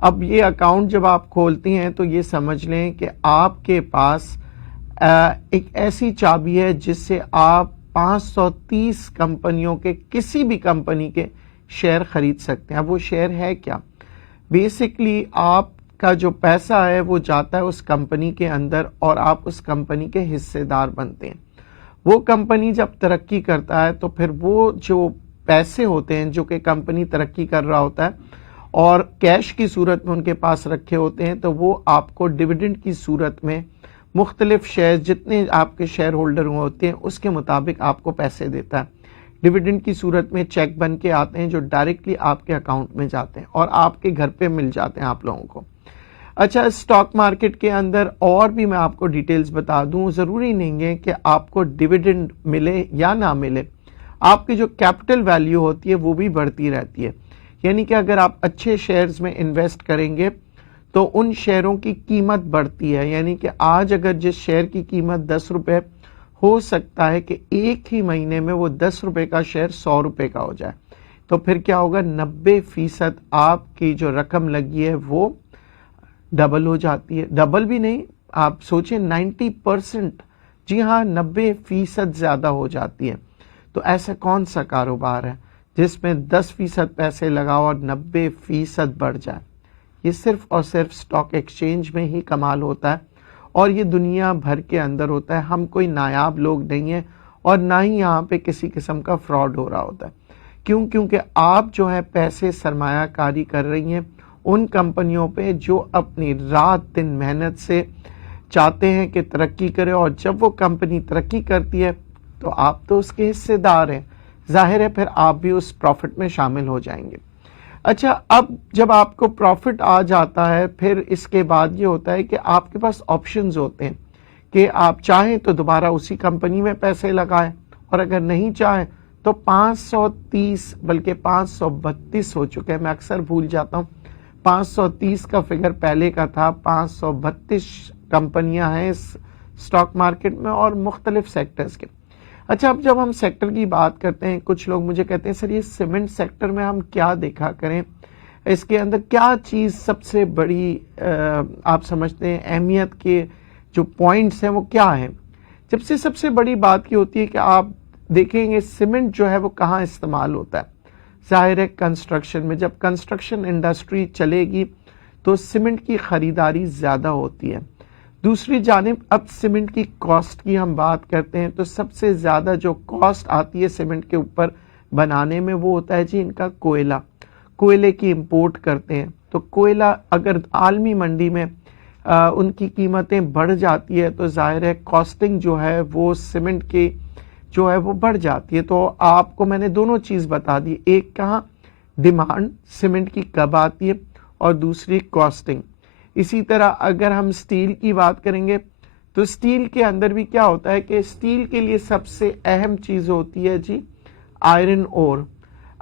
اب یہ اکاؤنٹ جب آپ کھولتی ہیں تو یہ سمجھ لیں کہ آپ کے پاس ایک ایسی چابی ہے جس سے آپ 530 کمپنیوں کے کسی بھی کمپنی کے شیئر خرید سکتے ہیں. اب وہ شیئر ہے کیا؟ بیسکلی آپ کا جو پیسہ ہے وہ جاتا ہے اس کمپنی کے اندر اور آپ اس کمپنی کے حصے دار بنتے ہیں. وہ کمپنی جب ترقی کرتا ہے تو پھر وہ جو پیسے ہوتے ہیں جو کہ کمپنی ترقی کر رہا ہوتا ہے اور کیش کی صورت میں ان کے پاس رکھے ہوتے ہیں تو وہ آپ کو ڈیویڈنڈ کی صورت میں مختلف شیئر جتنے آپ کے شیئر ہولڈر ہوتے ہیں اس کے مطابق آپ کو پیسے دیتا ہے. ڈیویڈنڈ کی صورت میں چیک بن کے آتے ہیں جو ڈائریکٹلی آپ کے اکاؤنٹ میں جاتے ہیں اور آپ کے گھر پہ مل جاتے ہیں آپ لوگوں کو. اچھا, اسٹاک مارکیٹ کے اندر اور بھی میں آپ کو ڈیٹیلز بتا دوں, ضروری نہیں ہے کہ آپ کو ڈیویڈنڈ ملے یا نہ ملے, آپ کی جو کیپٹل ویلیو ہوتی ہے وہ بھی بڑھتی رہتی ہے. یعنی کہ اگر آپ اچھے شیئرز میں انویسٹ کریں گے تو ان شیئروں کی قیمت بڑھتی ہے. یعنی کہ آج اگر جس شیئر کی قیمت 10 روپے ہو سکتا ہے کہ ایک ہی مہینے میں وہ 10 روپے کا شیئر 100 روپے کا ہو جائے, تو پھر کیا ہوگا, 90% آپ کی جو رقم لگی ہے وہ ڈبل ہو جاتی ہے. ڈبل بھی نہیں, آپ سوچیں 90%, جی ہاں 90% زیادہ ہو جاتی ہے. تو ایسا کون سا کاروبار ہے جس میں 10% پیسے لگاؤ اور 90% بڑھ جائے؟ یہ صرف اور صرف اسٹاک ایکسچینج میں ہی کمال ہوتا ہے اور یہ دنیا بھر کے اندر ہوتا ہے. ہم کوئی نایاب لوگ نہیں ہیں اور نہ ہی یہاں پہ کسی قسم کا فراڈ ہو رہا ہوتا ہے. کیونکہ آپ جو ہے پیسے سرمایہ کاری کر رہی ہیں ان کمپنیوں پہ جو اپنی رات دن محنت سے چاہتے ہیں کہ ترقی کرے, اور جب وہ کمپنی ترقی کرتی ہے تو آپ تو اس کے حصے دار ہیں, ظاہر ہے پھر آپ بھی اس پروفٹ میں شامل ہو جائیں گے. اچھا, اب جب آپ کو پروفٹ آ جاتا ہے پھر اس کے بعد یہ ہوتا ہے کہ آپ کے پاس آپشنز ہوتے ہیں کہ آپ چاہیں تو دوبارہ اسی کمپنی میں پیسے لگائیں, اور اگر نہیں چاہیں تو 530 بلکہ 532 ہو چکے ہیں, میں اکثر بھول جاتا ہوں, 530 کا فگر پہلے کا تھا, 532 کمپنیاں ہیں اس اسٹاک مارکیٹ میں اور مختلف سیکٹرز کے. اچھا, اب جب ہم سیکٹر کی بات کرتے ہیں, کچھ لوگ مجھے کہتے ہیں سر یہ سیمنٹ سیکٹر میں ہم کیا دیکھا کریں, اس کے اندر کیا چیز سب سے بڑی آپ سمجھتے ہیں اہمیت کے جو پوائنٹس ہیں وہ کیا ہیں؟ جب سے سب سے بڑی بات یہ ہوتی ہے کہ آپ دیکھیں گے سیمنٹ جو ہے وہ کہاں استعمال ہوتا ہے. ظاہر ہے کنسٹرکشن میں, جب کنسٹرکشن انڈسٹری چلے گی تو سیمنٹ کی خریداری زیادہ ہوتی ہے. دوسری جانب اب سیمنٹ کی کاسٹ کی ہم بات کرتے ہیں تو سب سے زیادہ جو کاسٹ آتی ہے سیمنٹ کے اوپر بنانے میں وہ ہوتا ہے جی ان کا کوئلہ. کوئلے کی امپورٹ کرتے ہیں تو کوئلہ اگر عالمی منڈی میں ان کی قیمتیں بڑھ جاتی ہے تو ظاہر ہے کاسٹنگ جو ہے وہ سیمنٹ کی جو ہے وہ بڑھ جاتی ہے. تو آپ کو میں نے دونوں چیز بتا دی, ایک کہاں ڈیمانڈ سیمنٹ کی کب آتی ہے اور دوسری کاسٹنگ. اسی طرح اگر ہم سٹیل کی بات کریں گے تو سٹیل کے اندر بھی کیا ہوتا ہے کہ سٹیل کے لیے سب سے اہم چیز ہوتی ہے جی آئرن اور.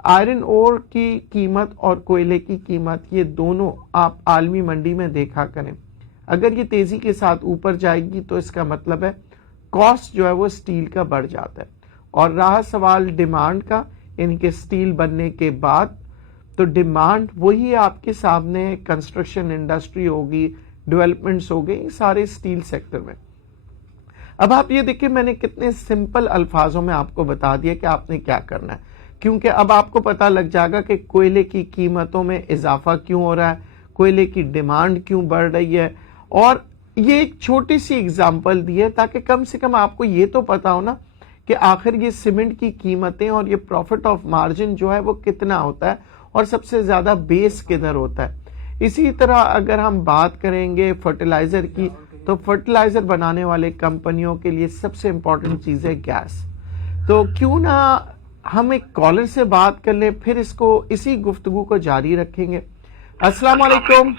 آئرن اور کی قیمت اور کوئلے کی قیمت یہ دونوں آپ عالمی منڈی میں دیکھا کریں, اگر یہ تیزی کے ساتھ اوپر جائے گی تو اس کا مطلب ہے کاسٹ جو ہے وہ سٹیل کا بڑھ جاتا ہے. اور رہا سوال ڈیمانڈ کا, یعنی کہ سٹیل بننے کے بعد, تو ڈیمانڈ وہی آپ کے سامنے کنسٹرکشن انڈسٹری ہوگی, ڈیولپمنٹس ہو گئی سارے سٹیل سیکٹر میں. اب آپ یہ دیکھیں میں نے کتنے سمپل الفاظوں میں آپ کو بتا دیا کہ آپ نے کیا کرنا ہے, کیونکہ اب آپ کو پتا لگ جائے گا کہ کوئلے کی قیمتوں میں اضافہ کیوں ہو رہا ہے, کوئلے کی ڈیمانڈ کیوں بڑھ رہی ہے. اور یہ ایک چھوٹی سی اگزامپل دی ہے تاکہ کم سے کم آپ کو یہ تو پتا ہو نا کہ آخر یہ سیمنٹ کی قیمتیں اور یہ پروفٹ آف مارجن جو ہے وہ کتنا ہوتا ہے اور سب سے زیادہ بیس کدھر ہوتا ہے. اسی طرح اگر ہم بات کریں گے فرٹیلائزر کی تو فرٹیلائزر بنانے والے کمپنیوں کے لیے سب سے امپورٹنٹ چیز ہے گیس. تو کیوں نہ ہم ایک کالر سے بات کر لیں, پھر اس کو اسی گفتگو کو جاری رکھیں گے. السلام علیکم.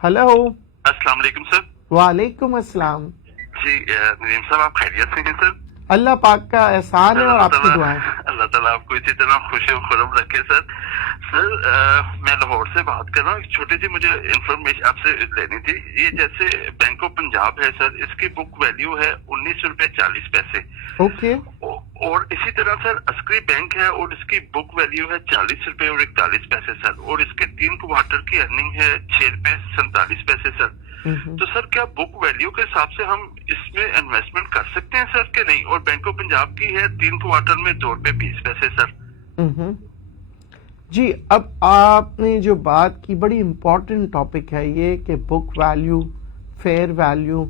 ہلو. السلام علیکم سر. وعلیکم السلام. جی ندیم صاحب آپ خیریت سے ہیں سر؟ اللہ پاک کا احسان ہے اور آپ کی دعائیں. اللہ تعالیٰ آپ کو اسی طرح خوش و خرم رکھے سر. سر میں لاہور سے بات کر رہا ہوں. ایک چھوٹی سی مجھے انفارمیشن آپ سے لینی تھی. یہ جیسے بینک آف پنجاب ہے سر, اس کی بک ویلیو ہے 19 روپے 40 پیسے. اوکے. اور اسی طرح سر عسکری بینک ہے اور اس کی بک ویلیو ہے 40 روپے اور 41 پیسے سر. اور اس کے 3 کوارٹر کی ارننگ ہے 6 روپے 47 پیسے سر. تو سر کیا بک ویلیو کے حساب سے ہم اس میں انویسٹمنٹ کر سکتے ہیں سر کہ نہیں؟ اور بینک آف پنجاب کی ہے 3 کوارٹر میں 2 روپے 20 پیسے سر. جی, اب آپ نے جو بات کی بڑی امپورٹنٹ ٹاپک ہے یہ کہ بک ویلیو, فیئر ویلیو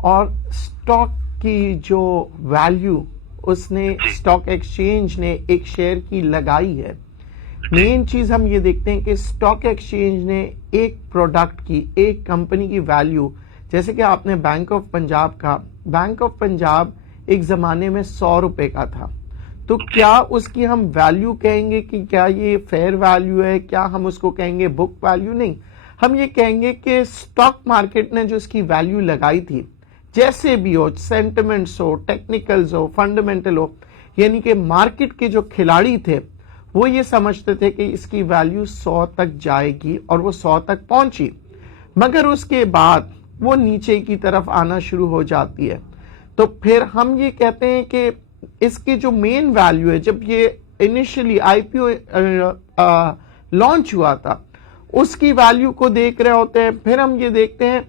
اور اسٹاک کی جو ویلیو اس نے اسٹاک ایکسچینج نے ایک شیئر کی لگائی ہے. مین چیز ہم یہ دیکھتے ہیں کہ اسٹاک ایکسچینج نے ایک پروڈکٹ کی, ایک کمپنی کی ویلیو, جیسے کہ آپ نے بینک آف پنجاب کا, بینک آف پنجاب ایک زمانے میں 100 روپے کا تھا, تو کیا اس کی ہم ویلیو کہیں گے کہ کیا یہ فیئر ویلیو ہے؟ کیا ہم اس کو کہیں گے بک ویلیو؟ نہیں, ہم یہ کہیں گے کہ اسٹاک مارکیٹ نے جو اس کی ویلیو لگائی تھی, جیسے بھی ہو, سینٹیمنٹس ہو, ٹیکنیکلز ہو, فنڈامنٹل ہو, یعنی کہ مارکیٹ کے جو کھلاڑی تھے وہ یہ سمجھتے تھے کہ اس کی ویلیو 100 تک جائے گی اور وہ 100 تک پہنچی, مگر اس کے بعد وہ نیچے کی طرف آنا شروع ہو جاتی ہے. تو پھر ہم یہ کہتے ہیں کہ اس کی جو مین ویلیو ہے, جب یہ initially I P O launch ہوا تھا اس کی ویلیو کو دیکھ رہے ہوتے ہیں. پھر ہم یہ دیکھتے ہیں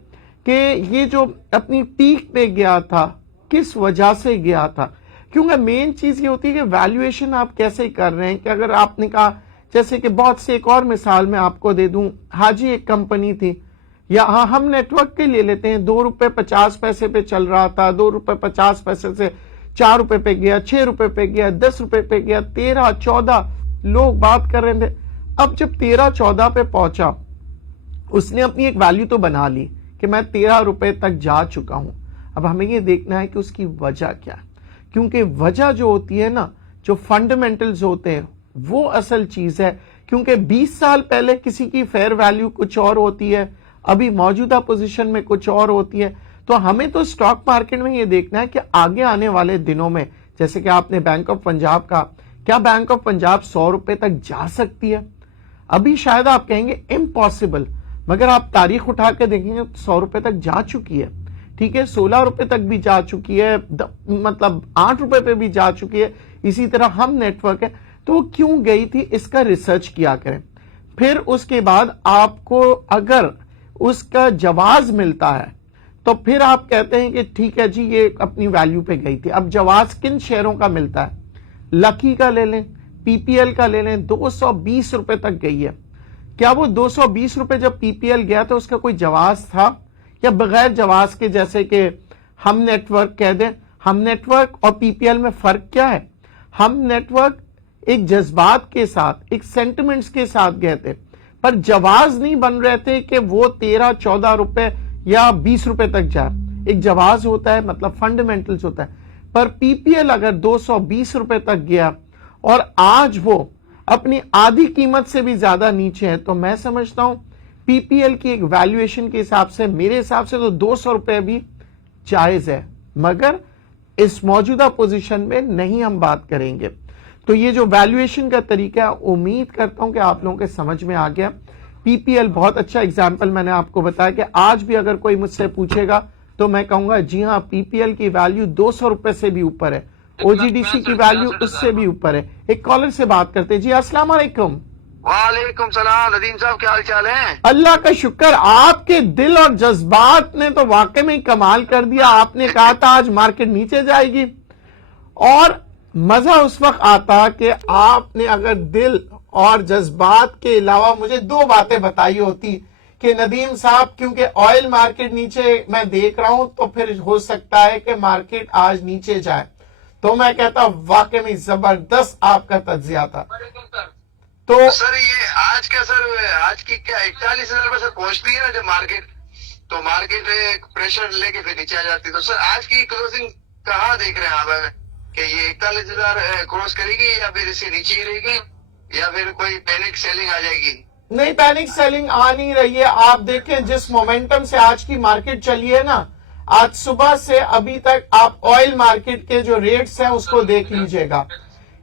کہ یہ جو اپنی پیک پہ گیا تھا کس وجہ سے گیا تھا, کیونکہ مین چیز یہ ہوتی ہے کہ ویلیویشن آپ کیسے کر رہے ہیں. کہ اگر آپ نے کہا, جیسے کہ بہت سے, ایک اور مثال میں آپ کو دے دوں, حاجی ایک کمپنی تھی, یا ہم نیٹ ورک کے لے لیتے ہیں, 2 روپے 50 پیسے پہ چل رہا تھا, 2 روپے 50 پیسے سے 4 روپے پہ گیا, 6 روپے پہ گیا, 10 روپے پہ گیا, 13 14 لوگ بات کر رہے تھے. اب جب 13 14 پہ پہنچا, اس نے اپنی ایک ویلیو تو بنا لی کہ میں 13 روپے تک جا چکا ہوں. اب ہمیں یہ دیکھنا ہے کہ اس کی وجہ کیا ہے, کیونکہ وجہ جو ہوتی ہے نا, جو فنڈامنٹلز ہوتے ہیں وہ اصل چیز ہے. کیونکہ 20 سال پہلے کسی کی فیئر ویلیو کچھ اور ہوتی ہے, ابھی موجودہ پوزیشن میں کچھ اور ہوتی ہے. تو ہمیں تو اسٹاک مارکیٹ میں یہ دیکھنا ہے کہ آگے آنے والے دنوں میں, جیسے کہ آپ نے بینک آف پنجاب کا, کیا بینک آف پنجاب 100 روپے تک جا سکتی ہے؟ ابھی شاید آپ کہیں گے امپاسبل, مگر آپ تاریخ اٹھا کے دیکھیں گے 100 روپے تک جا چکی ہے. ٹھیک ہے, 16 روپے تک بھی جا چکی ہے, مطلب 8 روپے پہ بھی جا چکی ہے. اسی طرح ہم نیٹ ورک ہے, تو وہ کیوں گئی تھی اس کا ریسرچ کیا کریں. پھر اس کے بعد آپ کو اگر اس کا جواز ملتا ہے تو پھر آپ کہتے ہیں کہ ٹھیک ہے جی یہ اپنی ویلیو پہ گئی تھی. اب جواز کن شیئروں کا ملتا ہے؟ لکی کا لے لیں, پی پی ایل کا لے لیں, 220 روپے تک گئی ہے. کیا وہ 220 روپے جب پی پی ایل گیا تو اس کا کوئی جواز تھا, یا بغیر جواز کے, جیسے کہ ہم نیٹ ورک کہہ دیں؟ ہم نیٹ ورک اور پی پی ایل میں فرق کیا ہے؟ ہم نیٹ ورک ایک جذبات کے ساتھ, ایک سینٹیمنٹس کے ساتھ گئے تھے, پر جواز نہیں بن رہے تھے کہ وہ 13 14 روپے یا 20 روپے تک جائے. ایک جواز ہوتا ہے, مطلب فنڈامنٹلز ہوتا ہے. پر پی پی ایل اگر 220 روپے تک گیا اور آج وہ اپنی آدھی قیمت سے بھی زیادہ نیچے ہے, تو میں سمجھتا ہوں پی پی ایل کی ایک ویلیویشن کے حساب سے, میرے حساب سے تو 200 روپے بھی جائز ہے, مگر اس موجودہ پوزیشن میں نہیں ہم بات کریں گے. تو یہ جو ویلیویشن کا طریقہ ہے, امید کرتا ہوں کہ آپ لوگوں کے سمجھ میں آ گیا. پی پی ایل بہت اچھا ایگزامپل میں نے آپ کو بتایا کہ آج بھی اگر کوئی مجھ سے پوچھے گا تو میں کہوں گا جی ہاں, پی پی ایل کی ویلیو 200 روپے سے بھی اوپر ہے, او جی ڈی سی کی ویلیو اس سے بھی اوپر ہے. ایک کالر سے بات کرتے. جی السلام علیکم. وعلیکم السلام. ندیم صاحب کیا حال چال ہے؟ اللہ کا شکر. آپ کے دل اور جذبات نے تو واقعی میں کمال کر دیا. آپ نے کہا تھا آج مارکیٹ نیچے جائے گی, اور مزہ اس وقت آتا کہ آپ نے اگر دل اور جذبات کے علاوہ مجھے 2 باتیں بتائی ہوتی کہ ندیم صاحب کیونکہ آئل مارکیٹ نیچے میں دیکھ رہا ہوں تو پھر ہو سکتا ہے کہ مارکیٹ آج نیچے جائے, تو میں کہتا واقعی میں زبردست آپ کا تجزیہ تھا. تو سر یہ آج کا, سر آج کی کیا 41,000 پر سر پہنچتی ہے نا جب مارکیٹ, تو مارکیٹ پریشر لے کے پھر نیچے آ جاتی ہے. تو سر آج کی کلوزنگ کہاں دیکھ رہے ہیں آپ کہ یہ 41,000 کراس کرے گی, یا پھر اس سے نیچے ہی رہے گی, یا پھر کوئی پینک سیلنگ آ جائے گی؟ نہیں, پینک سیلنگ آ نہیں رہی ہے. آپ دیکھیں جس مومنٹم سے آج کی مارکیٹ چلی ہے نا, آج صبح سے ابھی تک آپ آئل مارکیٹ کے جو ریٹس ہیں اس کو دیکھ لیجئے گا.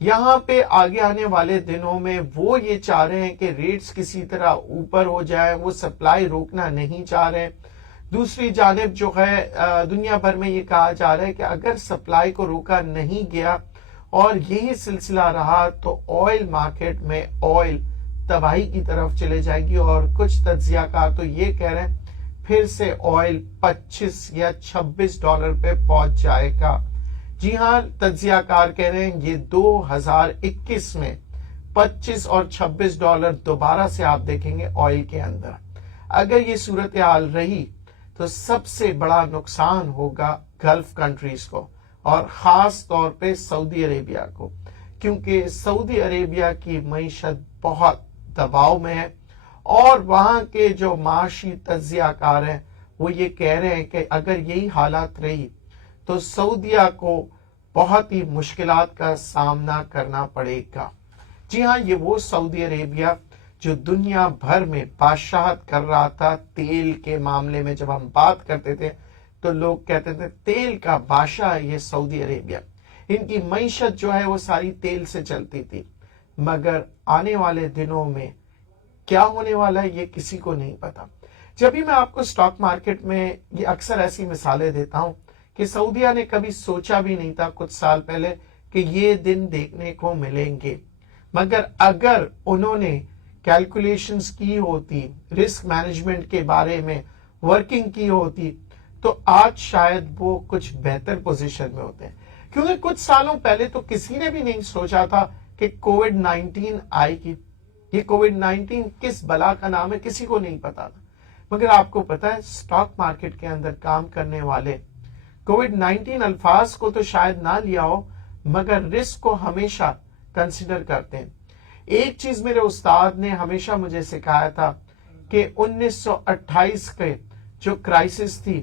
یہاں پہ آگے آنے والے دنوں میں وہ یہ چاہ رہے ہیں کہ ریٹس کسی طرح اوپر ہو جائیں، وہ سپلائی روکنا نہیں چاہ رہے. دوسری جانب جو ہے دنیا بھر میں یہ کہا جا رہا ہے کہ اگر سپلائی کو روکا نہیں گیا اور یہی سلسلہ رہا تو آئل مارکیٹ میں آئل تباہی کی طرف چلے جائے گی، اور کچھ تجزیہ کار تو یہ کہہ رہے ہیں پھر سے آئل $25 یا $26 پہ پہنچ جائے گا. جی ہاں، تجزیہ کار کہہ رہے ہیں یہ 2021 میں $25 اور $26 دوبارہ سے آپ دیکھیں گے آئل کے اندر. اگر یہ صورتحال رہی تو سب سے بڑا نقصان ہوگا گلف کنٹریز کو، اور خاص طور پہ سعودی عربیہ کو، کیونکہ سعودی عربیہ کی معیشت بہت دباؤ میں ہے، اور وہاں کے جو معاشی تجزیہ کار ہیں وہ یہ کہہ رہے ہیں کہ اگر یہی حالات رہی تو سعودیہ کو بہت ہی مشکلات کا سامنا کرنا پڑے گا. جی ہاں، یہ وہ سعودی عربیہ جو دنیا بھر میں بادشاہت کر رہا تھا تیل کے معاملے میں. جب ہم بات کرتے تھے تو لوگ کہتے تھے تیل کا بادشاہ ہے یہ سعودی عربیہ، ان کی معیشت جو ہے وہ ساری تیل سے چلتی تھی. مگر آنے والے دنوں میں کیا ہونے والا ہے یہ کسی کو نہیں پتا. جب بھی میں آپ کو سٹاک مارکیٹ میں یہ اکثر ایسی مثالیں دیتا ہوں کہ سعودیہ نے کبھی سوچا بھی نہیں تھا کچھ سال پہلے کہ یہ دن دیکھنے کو ملیں گے، مگر اگر انہوں نے کیلکولیشنز کی ہوتی، رسک مینجمنٹ کے بارے میں ورکنگ کی ہوتی، تو آج شاید وہ کچھ بہتر پوزیشن میں ہوتے ہیں. کیونکہ کچھ سالوں پہلے تو کسی نے بھی نہیں سوچا تھا کہ کووڈ-19 آئے گی. یہ کووڈ-19 کس بلا کا نام ہے کسی کو نہیں پتا تھا. مگر آپ کو پتا ہے سٹاک مارکیٹ کے اندر کام کرنے والے کووڈ-19 الفاظ کو تو شاید نہ لیا ہو مگر رسک کو ہمیشہ کنسیڈر کرتے ہیں. ایک چیز میرے استاد نے ہمیشہ مجھے سکھایا تھا کہ 1928 کے جو کرائسس تھی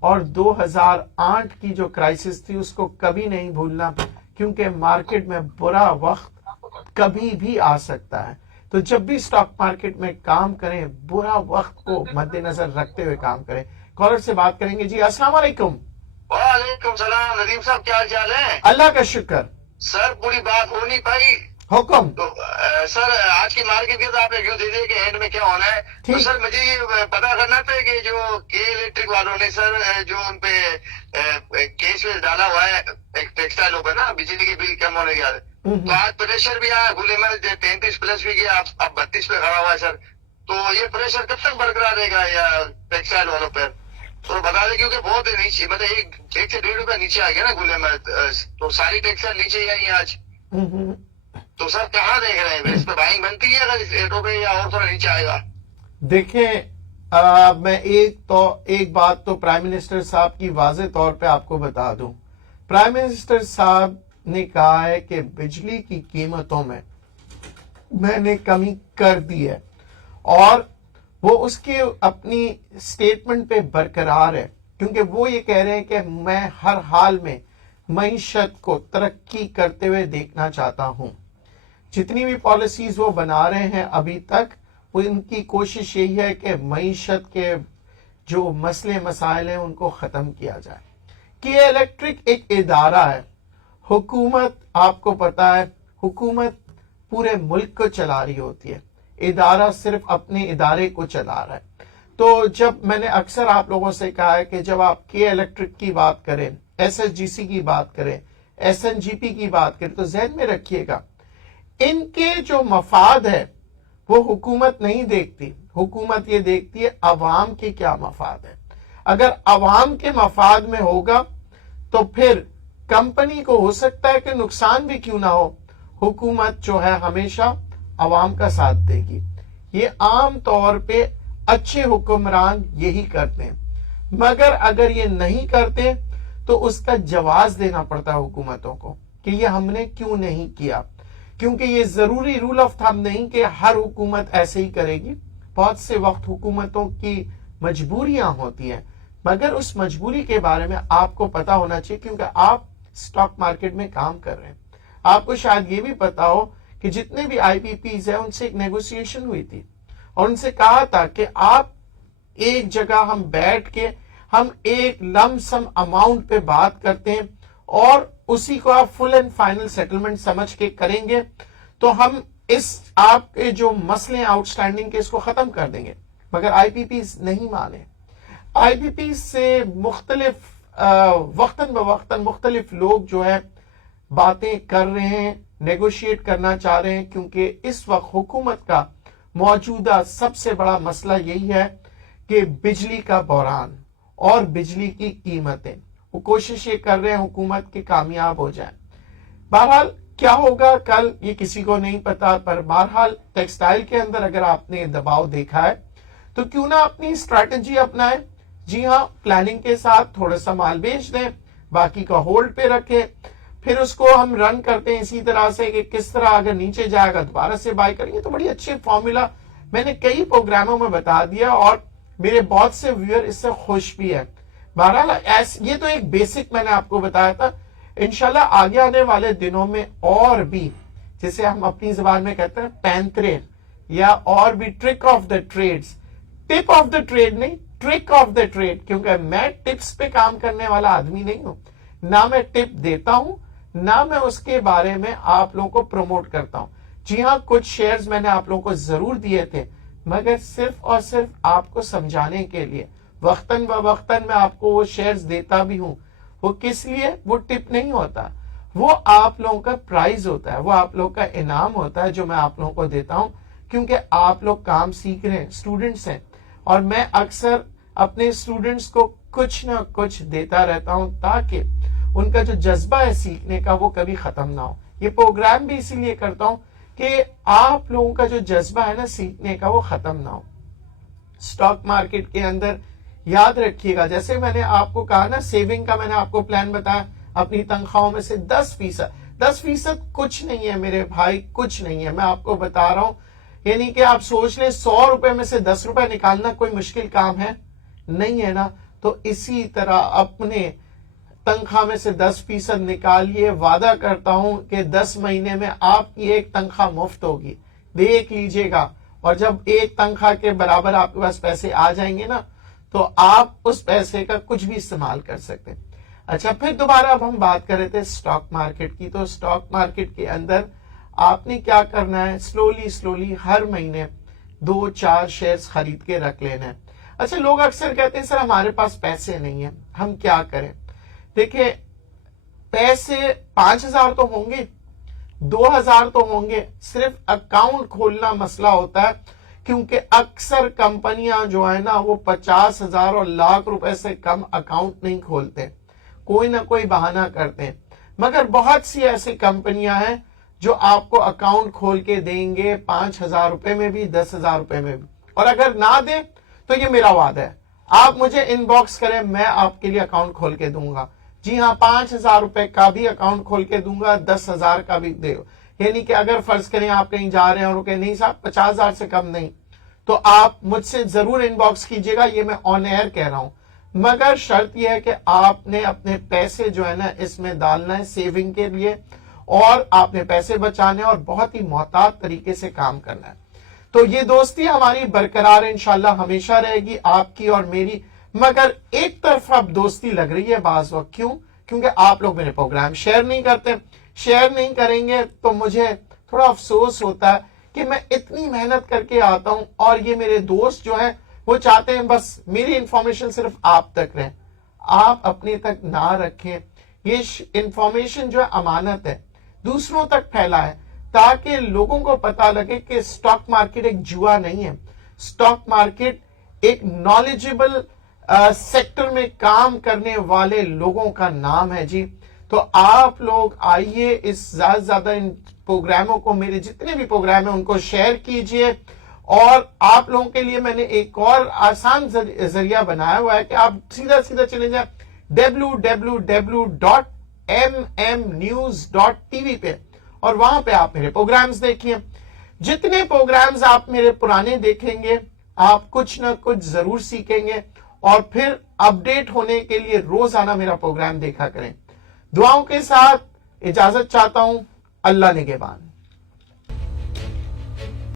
اور 2008 کی جو کرائسس تھی اس کو کبھی نہیں بھولنا، کیونکہ مارکیٹ میں برا وقت کبھی بھی آ سکتا ہے. تو جب بھی سٹاک مارکیٹ میں کام کریں برا وقت کو مد نظر رکھتے ہوئے کام کریں. کالر سے بات کریں گے. جی السلام علیکم. وعلیکم السلام. ندیم صاحب کیا حال چال ہے؟ اللہ کا شکر. سر پوری بات ہو نہیں پائی. حکم. تو سر آج کی مارکیٹ کے تو آپ ایک دے دیے کہ اینڈ میں کیا ہونا ہے. تو سر مجھے یہ پتا کرنا تھا کہ جو کے الیکٹرک والوں نے سر جو ان پہ کیس ویس ڈالا ہوا ہے ٹیکسٹائلوں پہ نا، بجلی کے بل کم ہونے کے، تو آج پریشر بھی آیا گولے میں 33+ بھی گیا، اب 32 پہ کھڑا ہوا ہے سر. تو یہ پریشر کب تک برقرار رہے گا یا ٹیکسٹائل والوں پہ؟ تو بتا دیں کیونکہ بہت نیچے، مطلب 1 سے 1.5 روپے نیچے آ گیا نا گولے میں، تو ساری ٹیکسٹائل نیچے ہی آئی آج. تو سر کہاں دیکھ رہے ہیں اس پہ بائنگ بنتی ہے اگر اس ریٹوں پہ یا اور تھوڑا نیچے آئے گا؟ دیکھیں میں ایک بات تو پرائم منسٹر صاحب کی واضح طور پہ آپ کو بتا دوں. پرائم منسٹر صاحب نے کہا ہے کہ بجلی کی قیمتوں میں نے کمی کر دی ہے، اور وہ اس کے اپنی سٹیٹمنٹ پہ برقرار ہے، کیونکہ وہ یہ کہہ رہے ہیں کہ میں ہر حال میں معیشت کو ترقی کرتے ہوئے دیکھنا چاہتا ہوں. جتنی بھی پالیسیز وہ بنا رہے ہیں ابھی تک، وہ ان کی کوشش یہی ہے کہ معیشت کے جو مسئلے مسائل ہیں ان کو ختم کیا جائے. کہ الیکٹرک ایک ادارہ ہے، حکومت آپ کو پتا ہے حکومت پورے ملک کو چلا رہی ہوتی ہے، ادارہ صرف اپنے ادارے کو چلا رہا ہے. تو جب میں نے اکثر آپ لوگوں سے کہا ہے کہ جب آپ کے الیکٹرک کی بات کریں، ایس ایس جی سی کی بات کریں، ایس این جی پی کی بات کریں، تو ذہن میں رکھیے گا ان کے جو مفاد ہے وہ حکومت نہیں دیکھتی. حکومت یہ دیکھتی ہے عوام کے کیا مفاد ہے. اگر عوام کے مفاد میں ہوگا تو پھر کمپنی کو ہو سکتا ہے کہ نقصان بھی کیوں نہ ہو، حکومت جو ہے ہمیشہ عوام کا ساتھ دے گی. یہ عام طور پہ اچھے حکمران یہی کرتے ہیں، مگر اگر یہ نہیں کرتے تو اس کا جواز دینا پڑتا ہے حکومتوں کو کہ یہ ہم نے کیوں نہیں کیا. کیونکہ یہ ضروری رول آف تھم نہیں کہ ہر حکومت ایسے ہی کرے گی. بہت سے وقت حکومتوں کی مجبوریاں ہوتی ہیں، مگر اس مجبوری کے بارے میں آپ کو پتا ہونا چاہیے، کیونکہ آپ سٹاک مارکیٹ میں کام کر رہے ہیں. آپ کو شاید یہ بھی پتا ہو کہ جتنے بھی آئی پی پیز ہیں ان سے ایک نیگوسیشن ہوئی تھی اور ان سے کہا تھا کہ آپ ایک جگہ ہم بیٹھ کے ہم ایک لم سم اماؤنٹ پہ بات کرتے ہیں اور اسی کو آپ فل اینڈ فائنل سیٹلمنٹ سمجھ کے کریں گے تو ہم اس آپ کے جو مسئلے آؤٹ اسٹینڈنگ کے اس کو ختم کر دیں گے. مگر آئی پی پیز نہیں مانے. آئی پی پیز سے مختلف وقتاً بوقتاً مختلف لوگ جو ہے باتیں کر رہے ہیں, نیگوشیٹ کرنا چاہ رہے ہیں, کیونکہ اس وقت حکومت کا موجودہ سب سے بڑا مسئلہ یہی ہے کہ بجلی کا بحران اور بجلی کی قیمتیں. وہ کوشش یہ کر رہے ہیں حکومت کے کامیاب ہو جائیں. بہرحال کیا ہوگا کل یہ کسی کو نہیں پتا, پر بہرحال ٹیکسٹائل کے اندر اگر آپ نے دباؤ دیکھا ہے تو کیوں نہ اپنی اسٹریٹجی اپنائیں. جی ہاں, پلاننگ کے ساتھ تھوڑا سا مال بیچ دیں, باقی کا ہولڈ پہ رکھیں, پھر اس کو ہم رن کرتے ہیں اسی طرح سے کہ کس طرح اگر نیچے جائے گا دوبارہ سے بائی کریں گے. تو بڑی اچھی فارمولا میں نے کئی پروگراموں میں بتا دیا اور میرے بہت سے ویور اس سے خوش بھی ہے. بہرحال یہ تو ایک بیسک میں نے آپ کو بتایا تھا. انشاءاللہ آگے آنے والے دنوں میں اور بھی, جسے ہم اپنی زبان میں کہتے ہیں پینترے یا اور بھی trick of the trades, tip of the trade نہیں, ٹرک آف دا ٹریڈ, کیونکہ میں ٹپس پہ کام کرنے والا آدمی نہیں ہوں. نہ میں ٹپ دیتا ہوں نہ میں اس کے بارے میں آپ لوگوں کو پروموٹ کرتا ہوں. جی ہاں, کچھ شیئرز میں نے آپ لوگوں کو ضرور دیے تھے, مگر صرف اور صرف آپ کو سمجھانے کے لیے. وقتاً بوقتاً میں آپ کو وہ شیئرز دیتا بھی ہوں. وہ کس لیے؟ وہ ٹپ نہیں ہوتا, وہ آپ لوگوں کا پرائز ہوتا ہے, وہ آپ لوگوں کا انعام ہوتا ہے جو میں آپ لوگوں کو دیتا ہوں, کیونکہ آپ لوگ کام سیکھ رہے ہیں, اسٹوڈنٹس ہیں, اور میں اکثر اپنے اسٹوڈنٹس کو کچھ نہ کچھ دیتا رہتا ہوں تاکہ ان کا جو جذبہ ہے سیکھنے کا وہ کبھی ختم نہ ہو. یہ پروگرام بھی اسی لیے کرتا ہوں کہ آپ لوگوں کا جو جذبہ ہے نا سیکھنے کا وہ ختم نہ ہو. اسٹاک مارکیٹ کے اندر یاد رکھیے گا, جیسے میں نے آپ کو کہا نا, سیونگ کا میں نے آپ کو پلان بتایا, اپنی تنخواہوں میں سے 10% کچھ نہیں ہے میرے بھائی, کچھ نہیں ہے. میں آپ کو بتا رہا ہوں, یعنی کہ آپ سوچ لیں 100 روپے میں سے 10 روپے نکالنا کوئی مشکل کام ہے نہیں ہے نا. تو اسی طرح اپنے تنخواہ میں سے 10% نکالیے. وعدہ کرتا ہوں کہ 10 مہینے میں آپ کی ایک تنخواہ مفت ہوگی, دیکھ لیجئے گا. اور جب ایک تنخواہ کے برابر آپ کے پاس پیسے آ جائیں گے نا تو آپ اس پیسے کا کچھ بھی استعمال کر سکتے ہیں. اچھا, پھر دوبارہ اب ہم بات کر رہے تھے اسٹاک مارکیٹ کی. تو اسٹاک مارکیٹ کے اندر آپ نے کیا کرنا ہے, سلولی ہر مہینے 2-4 شیئرز خرید کے رکھ لینا ہے. اچھا, لوگ اکثر کہتے ہیں سر ہمارے پاس پیسے نہیں ہیں, ہم کیا کریں؟ دیکھیں, پیسے 5,000 تو ہوں گے, 2,000 تو ہوں گے, صرف اکاؤنٹ کھولنا مسئلہ ہوتا ہے, کیونکہ اکثر کمپنیاں جو ہے نا وہ 50,000 اور لاکھ روپے سے کم اکاؤنٹ نہیں کھولتے, کوئی نہ کوئی بہانہ کرتے ہیں. مگر بہت سی ایسی کمپنیاں ہیں جو آپ کو اکاؤنٹ کھول کے دیں گے 5,000 روپے میں بھی, 10,000 روپے میں بھی. اور اگر نہ دیں تو یہ میرا وعدہ ہے, آپ مجھے ان باکس کریں, میں آپ کے لیے اکاؤنٹ کھول کے دوں گا. جی ہاں, 5,000 روپے کا بھی اکاؤنٹ کھول کے دوں گا, 10,000 کا بھی دے. یعنی کہ اگر فرض کریں آپ کہیں جا رہے ہیں اور وہ کہیں نہیں صاحب 50,000 سے کم نہیں, تو آپ مجھ سے ضرور ان باکس کیجئے گا. یہ میں آن ایئر کہہ رہا ہوں, مگر شرط یہ ہے کہ آپ نے اپنے پیسے جو ہے نا اس میں ڈالنا ہے سیونگ کے لیے, اور آپ نے پیسے بچانے اور بہت ہی محتاط طریقے سے کام کرنا ہے. تو یہ دوستی ہماری برقرار انشاءاللہ ہمیشہ رہے گی, آپ کی اور میری. مگر ایک طرف اب دوستی لگ رہی ہے بعض وقت. کیوں؟ کیونکہ آپ لوگ میرے پروگرام شیئر نہیں کرتے. شیئر نہیں کریں گے تو مجھے تھوڑا افسوس ہوتا ہے کہ میں اتنی محنت کر کے آتا ہوں اور یہ میرے دوست جو ہیں وہ چاہتے ہیں بس میری انفارمیشن صرف آپ تک رہے, آپ اپنے تک نہ رکھیں. یہ انفارمیشن جو ہے امانت ہے, دوسروں تک پھیلا ہے تاکہ لوگوں کو پتا لگے کہ اسٹاک مارکیٹ ایک جوا نہیں ہے. اسٹاک مارکیٹ ایک نالجبل سیکٹر میں کام کرنے والے لوگوں کا نام ہے. جی, تو آپ لوگ آئیے اس زیادہ سے زیادہ ان پروگراموں کو, میرے جتنے بھی پروگرام ہیں ان کو شیئر کیجئے. اور آپ لوگوں کے لیے میں نے ایک اور آسان ذریعہ بنایا ہوا ہے کہ آپ سیدھا چلے جائیں www.mmnews.tv پہ, اور وہاں پہ آپ میرے پروگرامز دیکھیے. جتنے پروگرامز آپ میرے پرانے دیکھیں گے آپ کچھ نہ کچھ ضرور سیکھیں گے, اور پھر اپڈیٹ ہونے کے لیے روزانہ میرا پروگرام دیکھا کریں. دعاؤں کے ساتھ اجازت چاہتا ہوں. اللہ نگہبان.